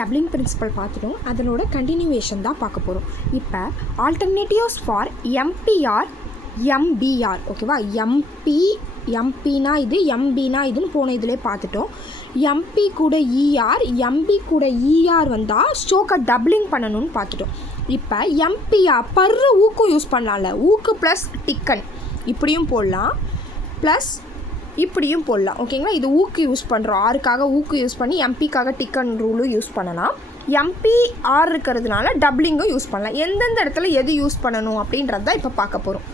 Doubling principal பார்த்துட்டோம். அதனோட continuation தான் பார்க்க போகிறோம். இப்போ ஆல்டர்னேட்டிவ்ஸ் ஃபார் எம்பிஆர் எம்பிஆர். ஓகேவா? எம்பினா இது, எம்பினா இதுன்னு போன இதிலே பார்த்துட்டோம். எம்பி கூட இஆர், எம்பி கூட இஆர் வந்தால் ஸ்ட்ரோக்கை டப்ளிங் பண்ணணும்னு பார்த்துட்டோம். இப்போ எம்பிஆர் பர்ரு ஊக்கும் யூஸ் பண்ணலாம்ல, ஊக்கு ப்ளஸ் டிக்கன் இப்படியும் போடலாம், ப்ளஸ் இப்படியும் போடலாம். ஓகேங்களா? இது ஊக்கு யூஸ் பண்ணுறோம், ஆருக்காக ஊக்கு யூஸ் பண்ணி எம்பிக்காக டிக்கன் ரூலும் யூஸ் பண்ணலாம். எம்பி ஆர் இருக்கிறதுனால டப்ளிங்கும் யூஸ் பண்ணலாம். எந்தெந்த இடத்துல எது யூஸ் பண்ணணும் அப்படின்றது தான் இப்போ பார்க்க போகிறோம்.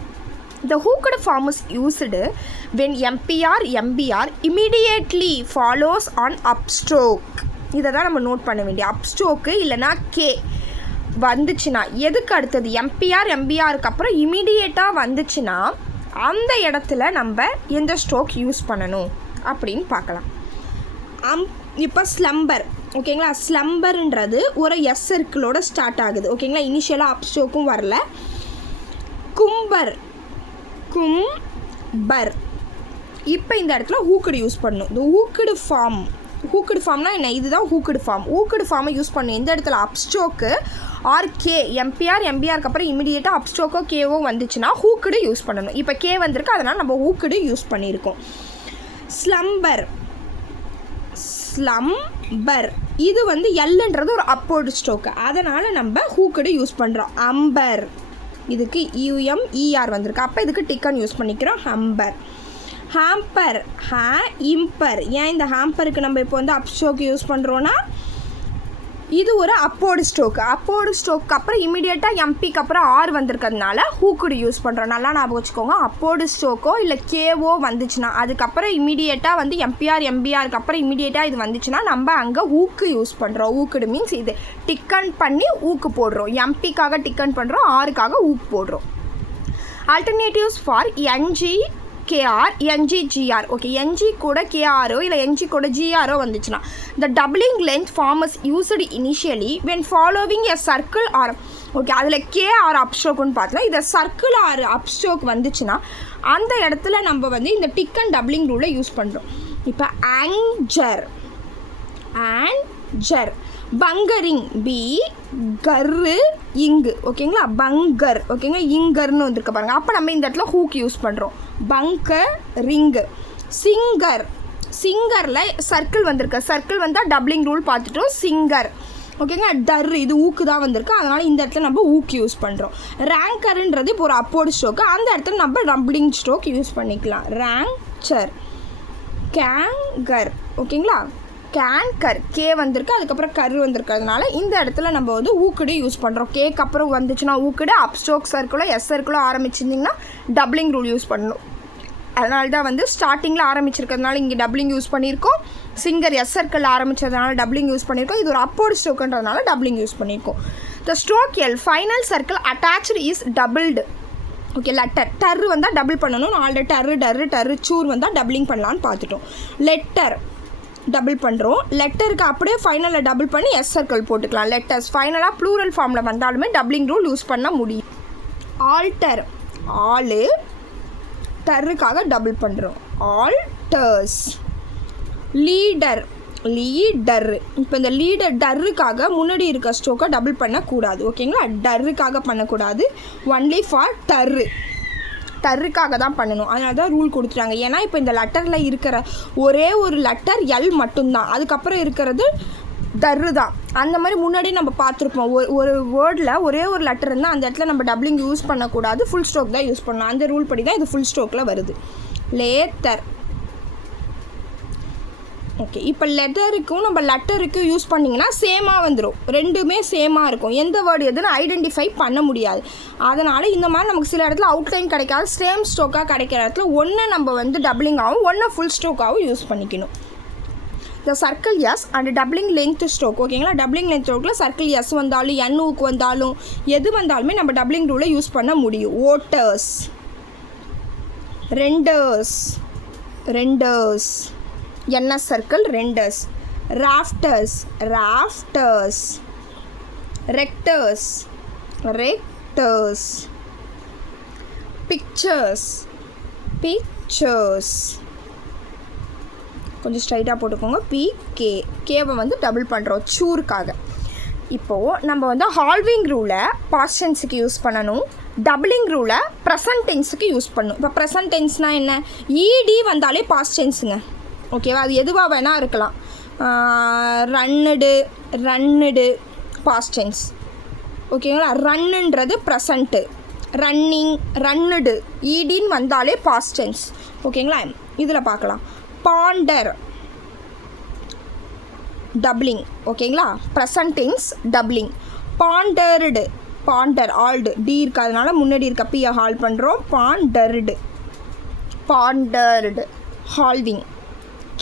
The hooked form is used when MPR MBR immediately follows on upstroke. இதை தான் நம்ம நோட் பண்ண வேண்டிய. அப்ஸ்ட்ரோக்கு இல்லைனா கே வந்துச்சுன்னா, எதுக்கு அடுத்தது எம்பிஆர் எம்பிஆருக்கு அப்புறம் இமீடியேட்டாக வந்துச்சுன்னா அந்த இடத்துல நம்ம எந்த ஸ்ட்ரோக் யூஸ் பண்ணணும் அப்படின்னு பார்க்கலாம். இப்போ ஸ்லம்பர். ஓகேங்களா? ஸ்லம்பர்ன்றது ஒரு எஸ் சர்க்கிளோட ஸ்டார்ட் ஆகுது. ஓகேங்களா? இனிஷியலாக அப்ஸ்ட்ரோக்கும் வரல. கும்பர், கும்பர். இப்போ இந்த இடத்துல ஹூக்கடு யூஸ் பண்ணணும். இந்த ஹூக்கடு ஃபார்ம்னா என்ன? இதுதான் ஹூக்கடு ஃபார்ம். ஹூக்கடு ஃபார்மை யூஸ் பண்ணணும் எந்த இடத்துல? அப்ஸ்ட்ரோக்கு ஆர் கே, எம்பிஆர் எம்பிஆருக்கு அப்புறம் இமீடியட்டாக அப்ஸ்ட்ரோக்கோ கேவோ வந்துச்சுன்னா ஹூக்கடு யூஸ் பண்ணணும். இப்போ கே வந்திருக்கு, அதனால் நம்ம ஹூக்கடு யூஸ் பண்ணியிருக்கோம். ஸ்லம்பர், ஸ்லம்பர் இது வந்து எல்ன்றது ஒரு அப்போர்டு ஸ்ட்ரோக்கு, அதனால் நம்ம ஹூக்கடு யூஸ் பண்ணுறோம். அம்பர், இதுக்கு யூஎம் இஆர் வந்திருக்கு, அப்போ இதுக்கு டிக்கன் யூஸ் பண்ணிக்கிறோம். ஹம்பர். ஹாம்பர், இம்பர். ஏன் இந்த ஹாம்பருக்கு நம்ம இப்போ வந்து அப்ஸ்ட்ரோக் யூஸ் பண்ணுறோன்னா, இது ஒரு அப்போர்டு ஸ்ட்ரோக்கு. அப்போர்டு ஸ்ட்ரோக்கு அப்புறம் இமீடியட்டாக எம்பிக்கு அப்புறம் ஆர் வந்திருக்கிறதுனால ஹூக்குடு யூஸ் பண்ணுறோம். நல்லா ஞாபகம் வச்சுக்கோங்க. அப்போர்டு ஸ்ட்ரோக்கோ இல்லை கேவோ வந்துச்சுன்னா, அதுக்கப்புறம் இமீடியட்டாக வந்து எம்பிஆர் எம்பிஆருக்கு அப்புறம் இமீடியட்டாக இது வந்துச்சுன்னா நம்ம அங்கே ஊக்கு யூஸ் பண்ணுறோம். ஊக்குடு மீன்ஸ் இது டிக்கன் பண்ணி ஊக்கு போடுறோம். எம்பிக்காக டிக்கன் பண்ணுறோம், ஆருக்காக ஊக்கு போடுறோம். Alternatives for NG KR NGGR. Okay, NG கூட கேஆரோ இல்லை என்ஜி கூட ஜிஆரோ வந்துச்சுன்னா the doubling length form is used initially when following a circle or okay, அதில் கே ஆர் அப்ஸ்ட்ரோக்குன்னு பார்த்தோன்னா இதை சர்க்கிள் ஆர் அப்ஸ்ட்ரோக் வந்துச்சுன்னா அந்த இடத்துல நம்ம வந்து இந்த டிக்கன் டப்ளிங் ரூலை யூஸ் பண்ணுறோம். இப்போ ஆங்ஜர், ஆன்ஜர். பங்கரிங், பி கர்ரு இங்கு. ஓகேங்களா? பங்கர். ஓகேங்களா? இங்கர்னு வந்துருக்க பாருங்கள். அப்போ நம்ம இந்த இடத்துல ஹூக் யூஸ் பண்ணுறோம். பங்கர் ரிங்கு. சிங்கர், சிங்கரில் சர்க்கிள் வந்திருக்கு, சர்க்கிள் வந்தால் டப்ளிங் ரூல் பார்த்துட்டோம். சிங்கர். ஓகேங்க? டர் இது ஊக்கு தான் வந்திருக்கு, அதனால் இந்த இடத்துல நம்ம ஊக்கு யூஸ் பண்ணுறோம். ரேங்கருன்றது இப்போ ஒரு அப்போர்டு ஸ்ட்ரோக்கு, அந்த இடத்துல நம்ம டப்ளிங் ஸ்ட்ரோக் யூஸ் பண்ணிக்கலாம். ரேங்சர், கேங்கர். ஓகேங்களா? கேன்கர், கே வந்திருக்கு, அதுக்கப்புறம் கரு வந்திருக்கிறதுனால இந்த இடத்துல நம்ம வந்து ஊக்குடு யூஸ் பண்ணுறோம். கேக்கு அப்புறம் வந்துச்சுன்னா ஊக்குடு, அப்ஸ்ட்ரோக் சர்க்கிளோ எஸ் சர்க்கிளோ ஆரம்பிச்சிருந்திங்கன்னா டப்ளிங் ரூல் யூஸ் பண்ணணும். அதனால தான் வந்து ஸ்டார்டிங்கில் ஆரம்பிச்சிருக்கிறதுனால இங்கே டப்ளிங் யூஸ் பண்ணியிருக்கோம். சிங்கர் எஸ் சர்க்கிள் ஆரம்பித்ததுனால டப்ளிங் யூஸ் பண்ணியிருக்கோம். இது ஒரு அப்போர்டு ஸ்ட்ரோக்குன்றதுனால டப்ளிங் யூஸ் பண்ணியிருக்கோம். The stroke L final circle attached is doubled. Okay, letter ter வந்தால் டபுள் பண்ணணும். ஆல்ரெடி டர்ரு டர்ரு டர்ரு சூர் வந்தால் டப்ளிங் பண்ணலான்னு பார்த்துட்டோம். லெட்டர் டபுள் பண்ணுறோம். லெட்டருக்கு அப்படியே ஃபைனலில் டபுள் பண்ணி எஸ் சர்க்கிள் போட்டுக்கலாம். லெட்டர்ஸ் ஃபைனலாக ப்ளூரல் ஃபார்மில் வந்தாலுமே டப்ளிங் ரூல் யூஸ் பண்ண முடியும். ஆல்டர், ஆளு டர்ருக்காக டபுள் பண்ணுறோம். ஆல்டர்ஸ். Leader, leader. இப்போ இந்த லீடர் டர்ருக்காக முன்னாடி இருக்க ஸ்ட்ரோக்கை டபுள் பண்ணக்கூடாது. ஓகேங்களா? டர்ருக்காக பண்ணக்கூடாது, ஒன்லி ஃபார் டர்ரு, டர்ருக்காக தான் பண்ணணும். அதனால தான் ரூல் கொடுத்துட்டாங்க. ஏன்னா இப்போ இந்த லெட்டரில் இருக்கிற ஒரே ஒரு லெட்டர் எல் மட்டும்தான், அதுக்கப்புறம் இருக்கிறது டர்ரு தான். அந்த மாதிரி முன்னாடி நம்ம பார்த்துருப்போம். ஒரு வேர்டில் ஒரே ஒரு லெட்டர் இருந்தால் அந்த இடத்துல நம்ம டப்ளிங் யூஸ் பண்ணக்கூடாது, ஃபுல் ஸ்ட்ரோக் தான் யூஸ் பண்ணணும். அந்த ரூல் படி தான் இது ஃபுல் ஸ்ட்ரோக்கில் வருது. லேத்தர். ஓகே, இப்போ லெட்டருக்கும் நம்ம லெட்டருக்கும் யூஸ் பண்ணிங்கன்னா சேமாக வந்துடும், ரெண்டுமே சேமாக இருக்கும். எந்த வேர்டு எதுன்னு ஐடென்டிஃபை பண்ண முடியாது. அதனால் இந்த மாதிரி நமக்கு சில இடத்துல அவுட்லைன் கிடைக்காது, சேம் ஸ்ட்ரோக்காக கிடைக்கிற இடத்துல ஒன்று நம்ம வந்து டப்ளிங்காகவும் ஒன்று ஃபுல் ஸ்ட்ரோக்காகவும் யூஸ் பண்ணிக்கணும். The circle S and doubling length stroke. ஓகேங்களா? டப்ளிங் லென்த் ஸ்ட்ரோக்கில் சர்க்கிள் எஸ் வந்தாலும் என்னுக்கு வந்தாலும் எது வந்தாலுமே நம்ம டப்ளிங் ரூலை யூஸ் பண்ண முடியும். Otters, renders, renders. NS circle renders. Rafters, rafters. Rectors, rectors. Pictures, pictures. கொஞ்சம் ஸ்ட்ரைட்டாக போட்டுக்கோங்க. PK கேவை வந்து டபுள் பண்ணுறோம் சூருக்காக. இப்போது நம்ம வந்து ஹால்விங் ரூலை பாஸ்ட் டென்ஸுக்கு யூஸ் பண்ணணும், டபுளிங் ரூலை ப்ரெசன்ட் டென்ஸுக்கு யூஸ் பண்ணணும். இப்போ ப்ரெசன்ட் டென்ஸ்னால் என்ன, ED வந்தாலே பாஸ்ட் டென்ஸுங்க. ஓகேவா, அது எதுவாக வேணால் இருக்கலாம். ரன்னுடு பாஸ்ட் டென்ஸ். ஓகேங்களா, ரன்னுன்றது ப்ரெசண்ட்டு, ரன்னிங், ரன்னுடு, EDன்னு வந்தாலே பாஸ்ட் டென்ஸ். ஓகேங்களா, இதில் பார்க்கலாம். Ponder doubling. ஓகேங்களா, present tense doubling. Pondered, ponder ஆல்டு டி இருக்கிறதுனால முன்னாடி இருக்க பியை ஹால் பண்ணுறோம். Pondered halving.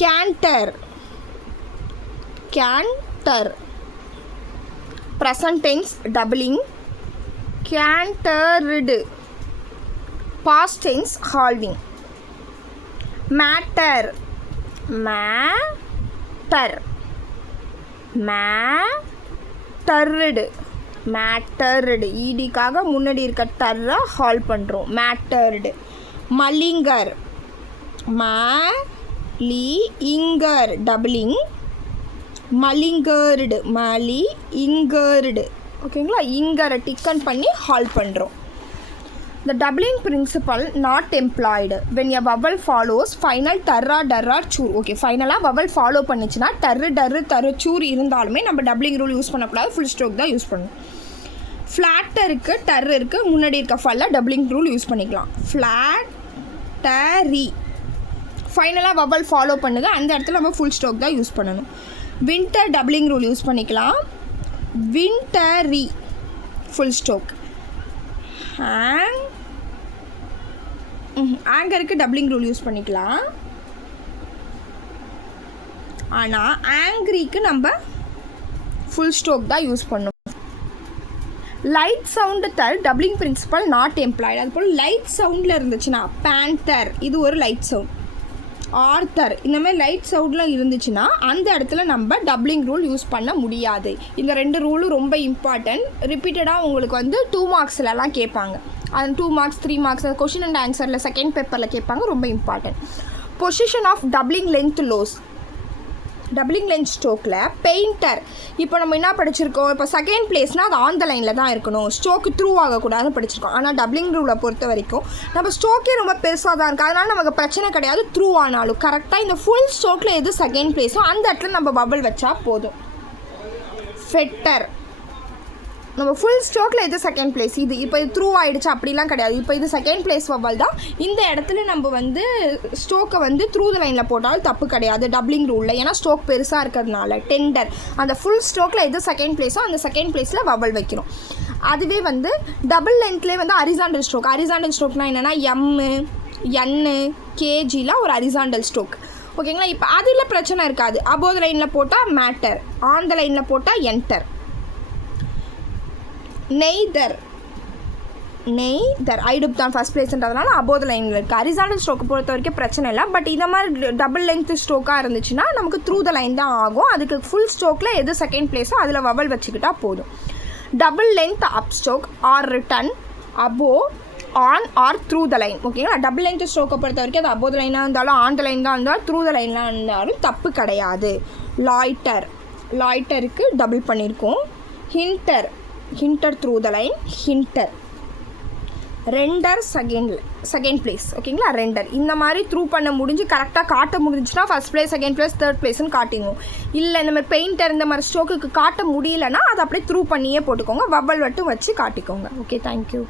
Canter present tense doubling. Cantered past tense halving. Mattered EDக்காக முன்னாடி இருக்க டர்ரை ஹால் பண்ணுறோம். மேட்டர்டு. Malinger doubling. மலிங்கர்டு. ஓகேங்களா, இங்கரை டிக்கன் பண்ணி ஹால் பண்ணுறோம். The doubling principle not employed when a vowel follows final tarra darra chur. Okay, ஃபைனலாக வவல் ஃபாலோ பண்ணிச்சுன்னா டர்ரு சூர் இருந்தாலுமே நம்ம டபுளிங் ரூல் யூஸ் பண்ணக்கூடாது, ஃபுல் ஸ்ட்ரோக் தான் யூஸ் பண்ணணும். ஃப்ளாட்டருக்கு டர் இருக்குது, முன்னாடி இருக்க ஃபல்லாக டபுளிங் ரூல் யூஸ் பண்ணிக்கலாம். ஃப்ளாட்டரி ஃபைனலாக வவல் ஃபாலோ பண்ணுது, அந்த இடத்துல நம்ம ஃபுல் ஸ்ட்ரோக் தான் யூஸ் பண்ணணும். வின்டர் டபுளிங் ரூல் யூஸ் பண்ணிக்கலாம். Wintry full stroke. ஆங்கருக்கு டபுளிங் ரூல் யூஸ் பண்ணிக்கலாம். ஆனால் ஆங்க்ரிக்கு நம்ம ஃபுல் ஸ்ட்ரோக் தான் யூஸ் பண்ணணும். Light sound doubling principal not employed. அதுபோல் லைட் சவுண்டில் இருந்துச்சுன்னா பேந்தர், இது ஒரு லைட் சவுண்ட். ஆர்த்தர், இந்தமாதிரி லைட் சவுண்ட்லாம் இருந்துச்சுன்னா அந்த இடத்துல நம்ம டபுளிங் ரூல் யூஸ் பண்ண முடியாது. இந்த 2 ரூலும் ரொம்ப இம்பார்ட்டன்ட். ரிப்பீட்டடாக உங்களுக்கு வந்து 2 மார்க்ஸ்லலாம் கேட்பாங்க. அது 2 மார்க்ஸ் 3 மார்க்ஸ் கொஷின் அண்ட் ஆன்சரில் செகண்ட் பேப்பரில் கேட்பாங்க, ரொம்ப important. Position of doubling length laws. Doubling length ஸ்ட்ரோக்கில் பெயிண்டர், இப்போ நம்ம என்ன படிச்சிருக்கோம், இப்போ செகண்ட் பிளேஸ்னால் அது ஆன் த லைனில் தான் இருக்கணும், ஸ்ட்ரோக்கு த்ரூ ஆகக்கூடாதுன்னு படிச்சிருக்கோம். ஆனால் டபுளிங் ரூலை பொறுத்த வரைக்கும் நம்ம ஸ்ட்ரோக்கே ரொம்ப பெருசாக தான் இருக்குது, அதனால் நமக்கு பிரச்சனை கிடையாது. த்ரூ ஆனாலும் கரெக்டாக இந்த ஃபுல் ஸ்ட்ரோக்கில் எது செகண்ட் பிளேஸோ அந்த இடத்துல நம்ம பபிள் வச்சா போதும். ஃபெட்டர், நம்ம ஃபுல் ஸ்ட்ரோக்கில் எது செகண்ட் பிளேஸ், இது இப்போ இது த்ரூ ஆகிடுச்சு அப்படிலாம் கிடையாது. இப்போ இது செகண்ட் பிளேஸ் வவல் தான். இந்த இடத்துல நம்ம வந்து ஸ்ட்ரோக்கை வந்து த்ரூ த லைனில் போட்டாலும் தப்பு கிடையாது டபுளிங் ரூலில், ஏன்னா ஸ்ட்ரோக் பெருசாக இருக்கிறதுனால. டெண்டர், அந்த ஃபுல் ஸ்ட்ரோக்கில் எது செகண்ட் பிளேஸோ அந்த செகண்ட் பிளேஸில் வவல் வைக்கிறோம். அதுவே வந்து டபுள் லென்த்லேயே வந்து ஹரிசாண்டல் ஸ்ட்ரோக். ஹரிசாண்டல் ஸ்ட்ரோக்னால் என்னென்னா என்னு கேஜிலாம் ஒரு ஹரிசாண்டல் ஸ்ட்ரோக். ஓகேங்களா, இப்போ அதில் பிரச்சனை இருக்காது. அபோவ் லைனில் போட்டால் மேட்டர், ஆன் த லைனில் போட்டால் என்டர். நெய்தர் ஐடுப் தான் ஃபஸ்ட் பிளேஸ்ன்றதுனால அபோவ் லைனில் இருக்குது. ஹரிசாண்டல் ஸ்ட்ரோக்கை பொறுத்த வரைக்கும் பிரச்சனை இல்லை. பட் இந்த மாதிரி டபுள் லென்த் ஸ்ட்ரோக்காக இருந்துச்சுன்னா நமக்கு த்ரூ த லைன் தான் ஆகும். அதுக்கு ஃபுல் ஸ்ட்ரோக்கில் எது செகண்ட் பிளேஸோ அதில் வவல் வச்சுக்கிட்டா போதும். Double length up stroke R written above on or through the line. ஓகேங்களா, டபுள் லென்த் ஸ்ட்ரோக்கை பொறுத்த வரைக்கும் அது அபோவ் லைனாக இருந்தாலும் ஆன் த லைன் தான் இருந்தாலும் த்ரூ த லைனாக இருந்தாலும் தப்பு கிடையாது. லாய்ட்டருக்கு டபுள் பண்ணியிருக்கோம். Hinder through the line. Render second place. ஓகேங்களா, ரெண்டர் இந்த மாதிரி த்ரூ பண்ண முடிஞ்சு கரெக்டாக காட்ட முடிஞ்சுன்னா first place, second place, third பிளேஸ்ன்னு காட்டிங்க. இல்லை இந்த மாதிரி பெயிண்டர் இந்த மாதிரி ஸ்ட்ரோக்குக்கு காட்ட முடியலன்னா அதை அப்படியே த்ரூ பண்ணியே போட்டுக்கோங்க, வவல் மட்டும் வச்சு காட்டிக்கோங்க. Okay, thank you.